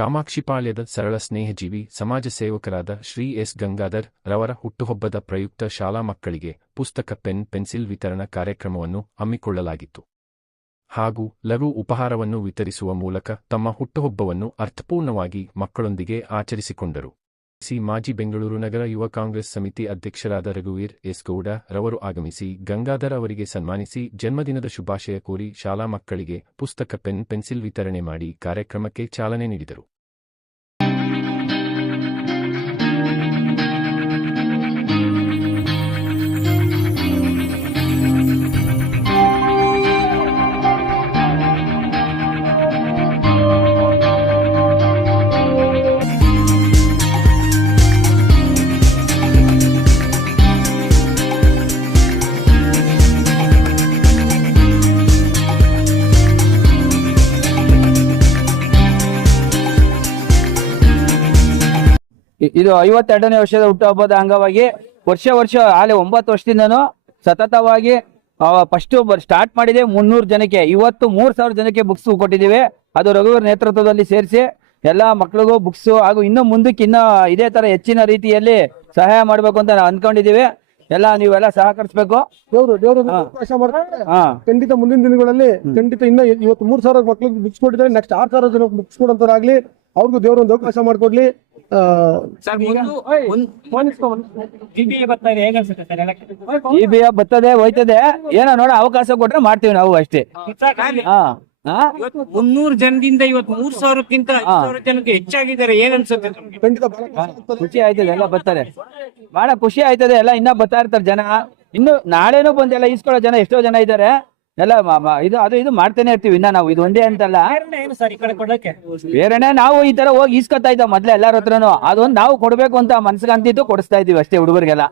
ಕಾಮಾಕ್ಷಿಪಾಳ್ಯದ ಸರಳ ಸ್ನೇಹಜೀವಿ ಸಮಾಜ ಸೇವಕರಾದ ಶ್ರೀ ಎಸ್ ಗಂಗಾಧರ್ ರವರ ಹುಟ್ಟುಹಬ್ಬದ ಪ್ರಯುಕ್ತ ಶಾಲಾ ಮಕ್ಕಳಿಗೆ ಪುಸ್ತಕ ಪೆನ್ಸಿಲ್ ವಿತರಣಾ ಕಾರ್ಯಕ್ರಮವನ್ನು ಹಮ್ಮಿಕೊಳ್ಳಲಾಗಿತ್ತು. ಹಾಗೂ ಲಘು ಉಪಹಾರವನ್ನು ವಿತರಿಸುವ ಮೂಲಕ ತಮ್ಮ ಹುಟ್ಟುಹಬ್ಬವನ್ನು ಅರ್ಥಪೂರ್ಣವಾಗಿ ಮಕ್ಕಳೊಂದಿಗೆ ಆಚರಿಸಿಕೊಂಡರು. ಮಾಜಿ ಬೆಂಗಳೂರು ನಗರ ಯುವ ಕಾಂಗ್ರೆಸ್ ಸಮಿತಿ ಅಧ್ಯಕ್ಷರಾದ ರಘುವೀರ್ ಎಸ್ ಗೌಡ ರವರು ಆಗಮಿಸಿ ಗಂಗಾಧರ್ ಅವರಿಗೆ ಸನ್ಮಾನಿಸಿ ಜನ್ಮದಿನದ ಶುಭಾಶಯ ಕೋರಿ ಶಾಲಾ ಮಕ್ಕಳಿಗೆ ಪುಸ್ತಕ ಪೆನ್ಸಿಲ್ ವಿತರಣೆ ಮಾಡಿ ಕಾರ್ಯಕ್ರಮಕ್ಕೆ ಚಾಲನೆ ನೀಡಿದರು. ಇದು 52ನೇ ವರ್ಷದ ಹುಟ್ಟುಹಬ್ಬದ ಅಂಗವಾಗಿ ವರ್ಷ ಆಲೆ 9 ವರ್ಷದಿಂದನೂ ಸತತವಾಗಿ ಫಸ್ಟ್ ಸ್ಟಾರ್ಟ್ ಮಾಡಿದೆ 300 ಜನಕ್ಕೆ. ಇವತ್ತು 3000 ಜನಕ್ಕೆ ಬುಕ್ಸ್ ಕೊಟ್ಟಿದ್ದೀವಿ. ಅದು ರಘುವೀರ್ ನೇತೃತ್ವದಲ್ಲಿ ಸೇರಿಸಿ ಎಲ್ಲ ಮಕ್ಕಳಿಗೂ ಬುಕ್ಸ್ ಹಾಗೂ ಇನ್ನು ಮುಂದಕ್ಕೆ ಇದೇ ತರ ಹೆಚ್ಚಿನ ರೀತಿಯಲ್ಲಿ ಸಹಾಯ ಮಾಡ್ಬೇಕು ಅಂತ ನಾವು ಅಂದ್ಕೊಂಡಿದ್ದೀವಿ. ಎಲ್ಲ ನೀವೆಲ್ಲ ಸಹಕರಿಸಬೇಕು. ಅವಕಾಶ ಮಾಡ್ತಾರೆ. ಖಂಡಿತ ಮುಂದಿನ ದಿನಗಳಲ್ಲಿ ಖಂಡಿತ ಇವತ್ತು 3000 ಮಕ್ಕಳಿಗೆ ಬುಕ್ಸ್ ಕೊಟ್ಟಿದ್ದಾರೆ. ನೆಕ್ಸ್ಟ್ 6000 ಜನ ಬುಕ್ಸ್ ಕೊಡೋಂತರಾಗ್ಲಿ, ಅವ್ರಿಗೂ ದೇವರು ಒಂದು ಅವಕಾಶ ಮಾಡ್ಕೊಡ್ಲಿ. ಬರ್ತದೆ ಹೋಯ್ತದೆ, ಏನೋ ನೋಡ ಅವಕಾಶ ಕೊಟ್ರೆ ಮಾಡ್ತೀವಿ ನಾವು ಅಷ್ಟೇ. 300 ಜನದಿಂದ ಇವತ್ತು 3000ಕ್ಕಿಂತ ಜನಕ್ಕೆ ಹೆಚ್ಚಾಗಿದ್ದಾರೆ. ಏನ್ ಅನ್ಸುತ್ತೆ? ಖುಷಿ ಆಯ್ತದೆ, ಎಲ್ಲ ಬರ್ತಾರೆ, ಬಹಳ ಖುಷಿ ಆಯ್ತದೆ. ಎಲ್ಲ ಇನ್ನ ಬರ್ತಾ ಇರ್ತಾರೆ ಜನ. ಇನ್ನು ನಾಳೆನೂ ಬಂದು ಎಲ್ಲ ಈಸ್ಕೊಳ್ಳೋ ಜನ ಎಷ್ಟೋ ಜನ ಇದ್ದಾರೆ. ಎಲ್ಲ ಇದು ಮಾಡ್ತಾನೆ ಇರ್ತೀವಿ. ಇನ್ನ ನಾವು ಇದು ಒಂದೇ ಅಂತಲ್ಲ, ಬೇರೆನೆ ನಾವು ಈ ತರ ಹೋಗಿ ಈಸ್ಕೊತಾ ಇದ್ದಾವ ಮೊದ್ಲು ಎಲ್ಲಾರ ಹತ್ರನು. ಅದೊಂದು ನಾವು ಕೊಡ್ಬೇಕು ಅಂತ ಮನ್ಸಿಗೆ ಅಂತಿದ್ದು ಕೊಡಿಸ್ತಾ ಇದೀವಿ ಅಷ್ಟೇ ಹುಡುಗರಿಗೆಲ್ಲ.